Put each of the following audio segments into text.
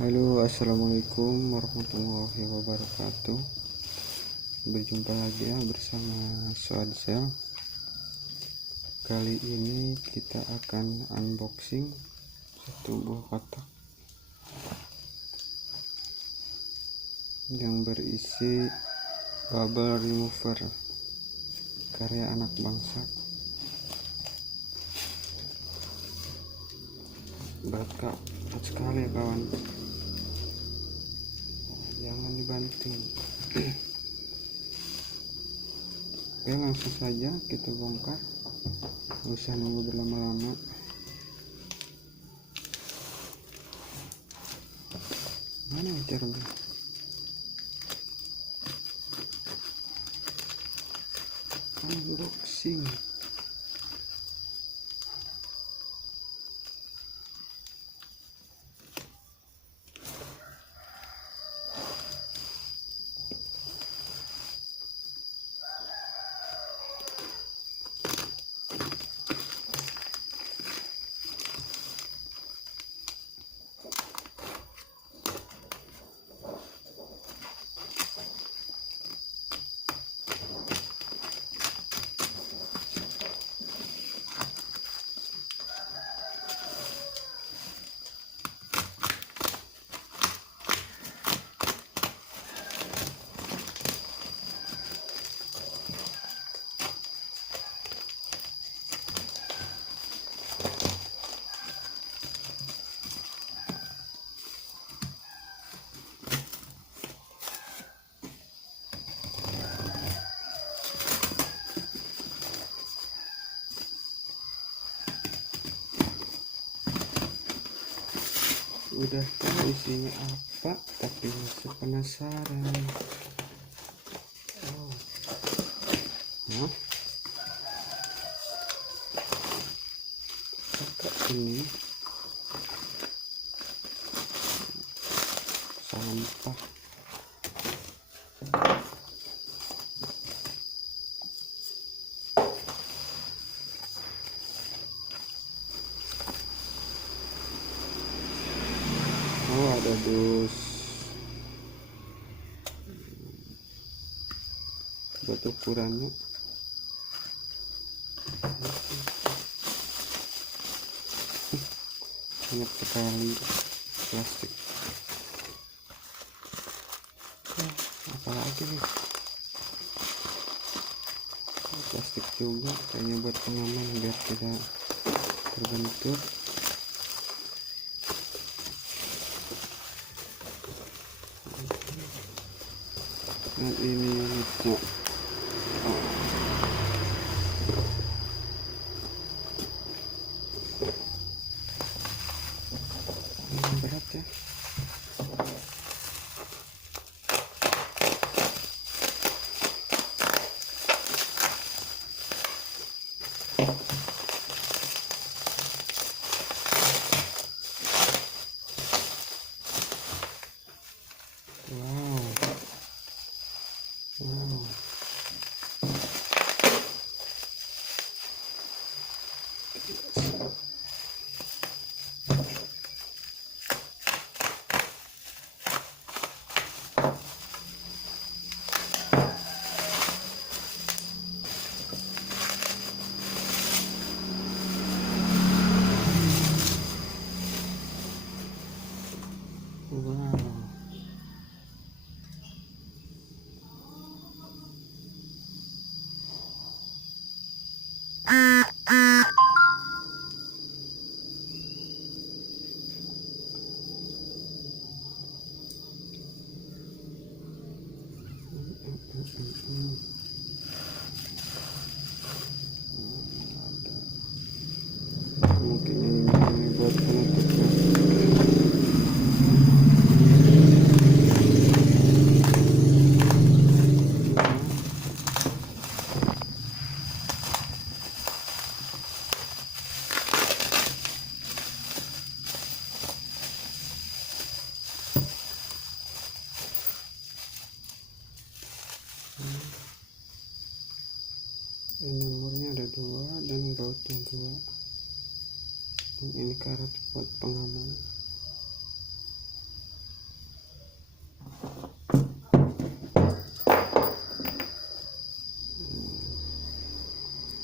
Halo, assalamualaikum warahmatullahi wabarakatuh. Berjumpa lagi ya bersama Soadsel. Kali ini kita akan unboxing satu buah kotak yang berisi bubble remover karya anak bangsa. Berat sekali ya kawan, jangan dibanting. Oke, langsung saja kita bongkar, nggak usah nunggu berlama-lama. Mana caranya? Unboxing. Udah tahu isinya apa, tapi masih penasaran. Kakak ini sampah. Ada dus. Buat ukurannya banyak sekali plastik. Apalagi nih, plastik juga kayaknya buat pengaman biar tidak terbentur. Dan ini lucu. Berat ya. Wow. Mungkin ini buat penutupnya. Ini nomornya ada 2 dan bautnya 2, dan ini karet buat pengaman.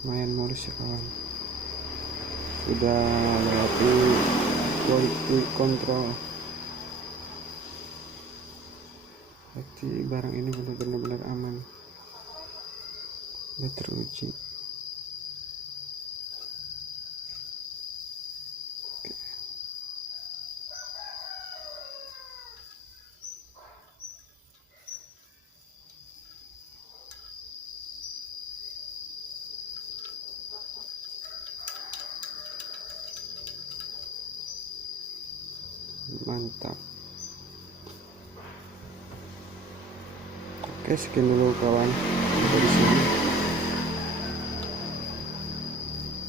lumayan mulus ya kawan. Sudah lewati quality control, berarti barang ini benar-benar aman, sudah teruji. Mantap. Oke, sekian dulu kawan dari sini.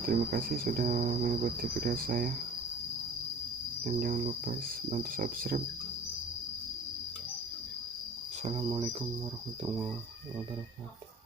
Terima kasih sudah mengikuti video saya, dan jangan lupa bantu subscribe. Assalamualaikum warahmatullahi wabarakatuh.